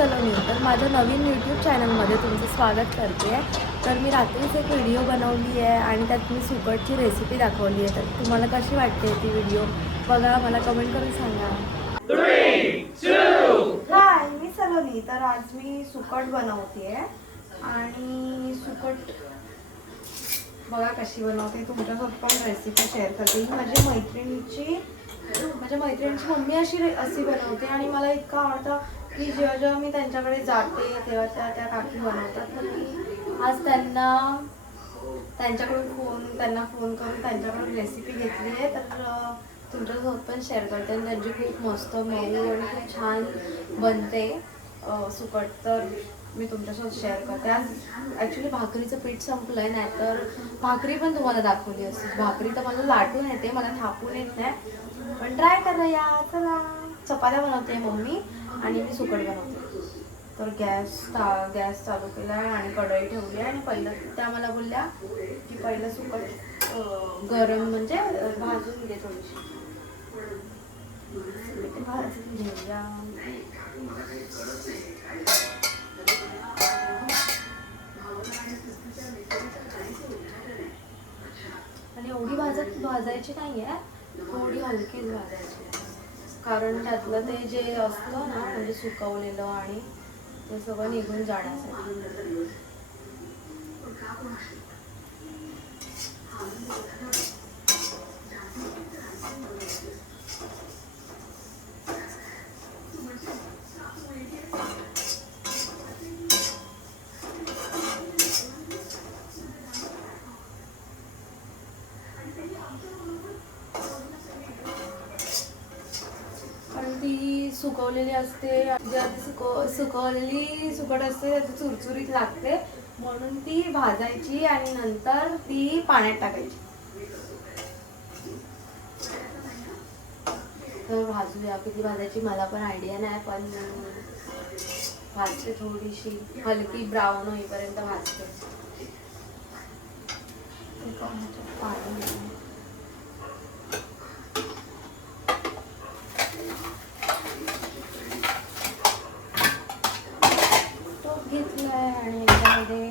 सलोनी. तर माझ्या नवीन यूट्यूब चॅनलमध्ये तुमचं स्वागत करते आहे. तर मी रात्रीच एक व्हिडिओ बनवली आहे आणि त्यात मी सुकटची रेसिपी दाखवली आहे. तर तुम्हाला कशी वाटते ती व्हिडिओ बघा, मला कमेंट करून सांगा. 3, 2. हाय, मी सलोनी. तर आज मी सुकट बनवते आणि सुकट बघा कशी बनवते, तुमच्यासोबत पण रेसिपी शेअर करते. माझ्या मैत्रिणीची मम्मी अशी बनवते आणि मला इतकं आवडतं की जेव्हा जेव्हा मी त्यांच्याकडे जाते तेव्हा त्या काकी बनवतात. तर मी आज त्यांना फोन करून त्यांच्याकडून रेसिपी घेतली आहे. तर तुमच्यासोबत पण शेअर करते आणि त्यांची खूप मस्त मऊ आणि खूप छान बनते सुकट. तर मी तुमच्यासोबत शेअर करते. आज ॲक्च्युली भाकरीचं पीठ संपलं आहे, नाही तर भाकरी पण तुम्हाला दाखवली असते. भाकरी तर मला लाटून येते, मला थापून येत नाही, पण ट्राय करूया. चला, चपात्या बनवते मम्मी आणि मी सुकट बनवते. तर गॅस चालू केला आहे आणि कढई ठेवली आहे आणि पहिलं त्या मला बोलल्या की पहिलं सुकट गरम म्हणजे भाजून घे थोडीशी. भाजून घेऊया. आणि एवढी भाजायची नाही आहे, थोडी हलकीच भाजायची आहे. कारण त्यातलं ते जे असतं ना, म्हणजे सुकवलेलं आणि ते सगळं निघून जाण्यासाठी. ती सुकवलेली असते, सुकवलेली सुकट असते, ती चुरचुरीत लागते, म्हणून ती भाजायची आणि नंतर ती पाण्यात टाकायची. तर भाजूया. किती भाजायची मला पण आयडिया नाही, पण भाजते थोडीशी, हलकी ब्राऊन होईपर्यंत भाजते. पाणी घेतलाय आणि याच्यामध्ये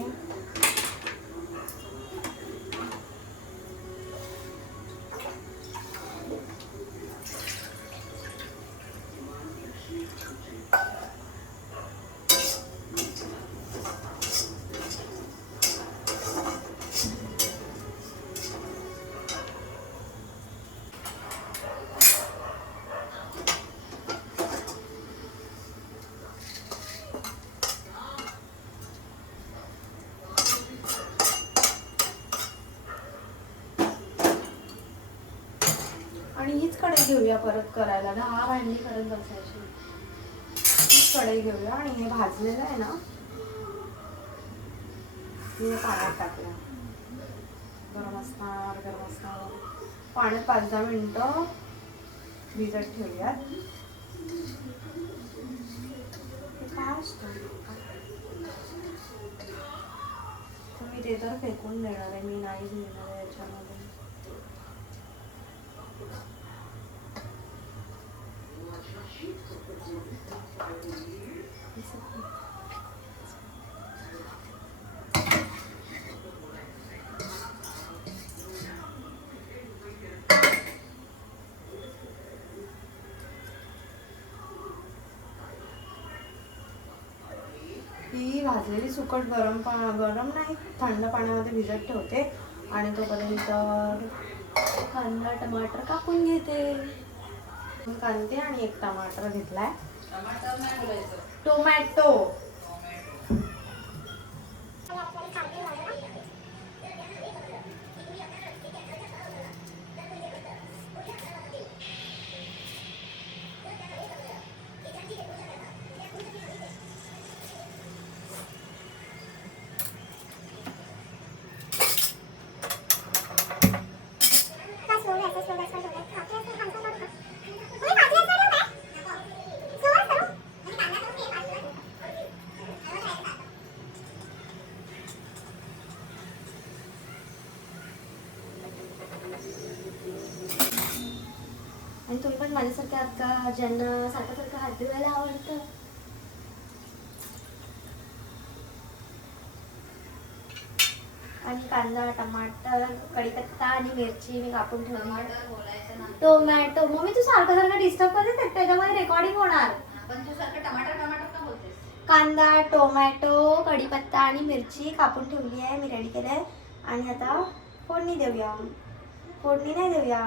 आणि हीच कढई घेऊया परत करायला. 10 भांडी करत बसायची. हीच कढई घेऊया आणि हे भाजलेलं आहे ना, हे पाण्यात टाकूया. गरम असणार पाण्यात 5-10 मिनिटं भिजत ठेवूयात. मी ते तर फेकून देणार आहे, मी नाही घेणार आहे याच्यामध्ये. ही भाजलेली सुकट गरम नाही, थंड पाण्यामध्ये भिजत ठेवते आणि तोपर्यंत कांदा टमाटर कापून घेते. कांदे आणि एक टमाटर घेतलाय. टोमॅटो. आणि तुम्ही पण माझ्यासारख्या आहात का, ज्यांना सारखं हात धुवायला आवडतं? आणि कांदा, टमाटर, कढीपत्ता आणि मिरची मी कापून ठेवली आहे. टोमॅटो. मम्मी तू सारखं डिस्टर्ब करते, त्याच्यामध्ये रेकॉर्डिंग होणार. कांदा, टोमॅटो, कढीपत्ता आणि मिरची कापून ठेवली आहे, मी रेडी केलं आहे. आणि आता फोडणी देऊया. फोडणी नाही देऊया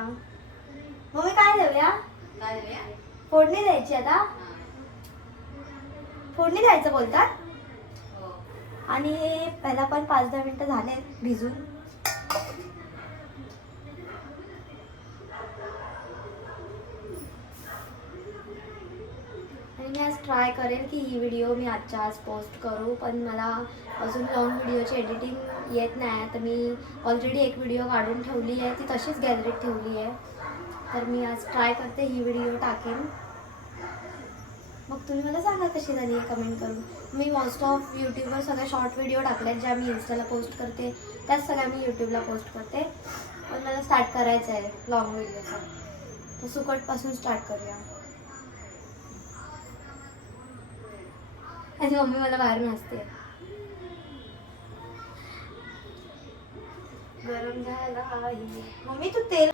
मम्मी, काय देऊया? फोडणी द्यायची आता. फोडणी द्यायचं बोलतात. आणि हे पहिला पण 5-10 मिनिटं झाले भिजून. आणि मी आज ट्राय करेन की ही व्हिडिओ मी आजच्या आज पोस्ट करू, पण मला अजून लॉंग व्हिडिओची एडिटिंग येत नाही. तर मी ऑलरेडी एक व्हिडिओ काढून ठेवली आहे, ती तशीच गॅलरीत ठेवली आहे. तर मी आज ट्राय करते, ही व्हिडिओ टाकेन. मग तुम्ही मला सांगा कशी झाली आहे कमेंट करून. मी मोस्ट ऑफ यूट्यूबवर सगळ्या शॉर्ट व्हिडिओ टाकल्यात, ज्या मी इन्स्टाला पोस्ट करते त्याच सगळ्या मी यूट्यूबला पोस्ट करते. पण मला स्टार्ट करायचं आहे लॉंग व्हिडिओचा. तर सुकटपासून स्टार्ट करूया. आणि मम्मी मला बाहेरून हसते. गरम झाला आहे. मम्मी तू तेल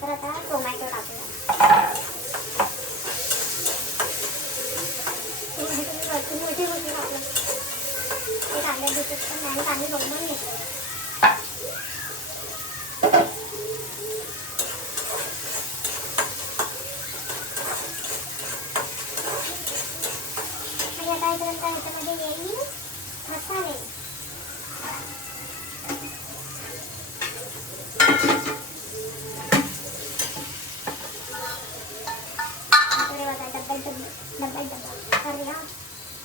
तर आता टोमॅटो टाकूया. मोठी मोठी टाकलं ते कांद्यात दिसत पण नाही, कांदे बघून घेतो. आणि आता इकडे ह्याच्यामध्ये येईल मसाले.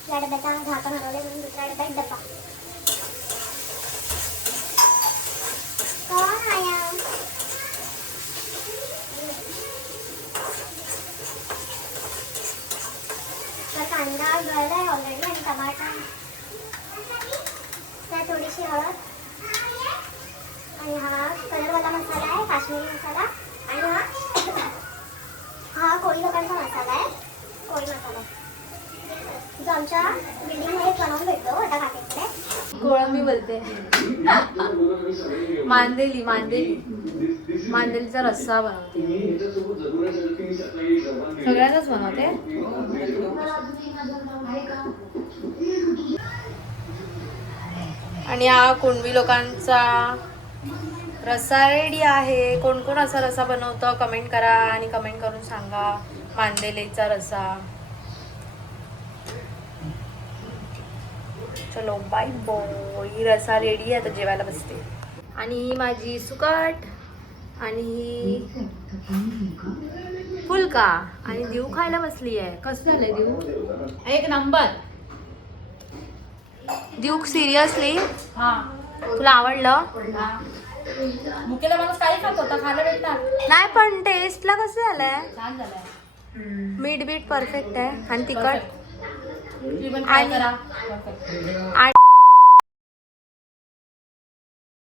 या डब्याचा झाकण हरवले म्हणून दुसऱ्या डब्यात डब्बा. कोण आया? तर कांदा गळलाय ऑलरेडी आणि टमाटा. त्यात थोडीशी हळद आणि हा कलरवाला मसाला आहे, काश्मीरी मसाला. आणि हा कोळी लोकांचा मसाला आहे, कोळी मसाला जो आमच्या बिल्डिंगमध्ये बनवून भेटतो आता काकीकडे. कोळंबी बोलते. मांदेलीचा रस्सा बनवते, सगळ्यांनाच बनवते. आणि हा कुणबी लोकांचा रस्सा रेडी आहे. कोण कोण असा रस्सा बनवतं कमेंट करा आणि कमेंट करून सांगा. मांदेलीचा रस्सा. चलो बाय बॉय. रस्सा रेडी आहे, आता जेवायला बसते. आणि ही माझी सुकट आणि ही फुलका आणि देव खायला बसली आहे. कसं झालंय देव? एक नंबर. देव सिरियसली हा, तुला आवडलं? मुकेला माणूस काही खात होता, खायला भेटणार नाही, पण टेस्टला कसं झालंय? छान झालंय. मीठ बीट परफेक्ट आहे आणि तिखट तुम्ही पण try आणि- करा. Perfect. आणि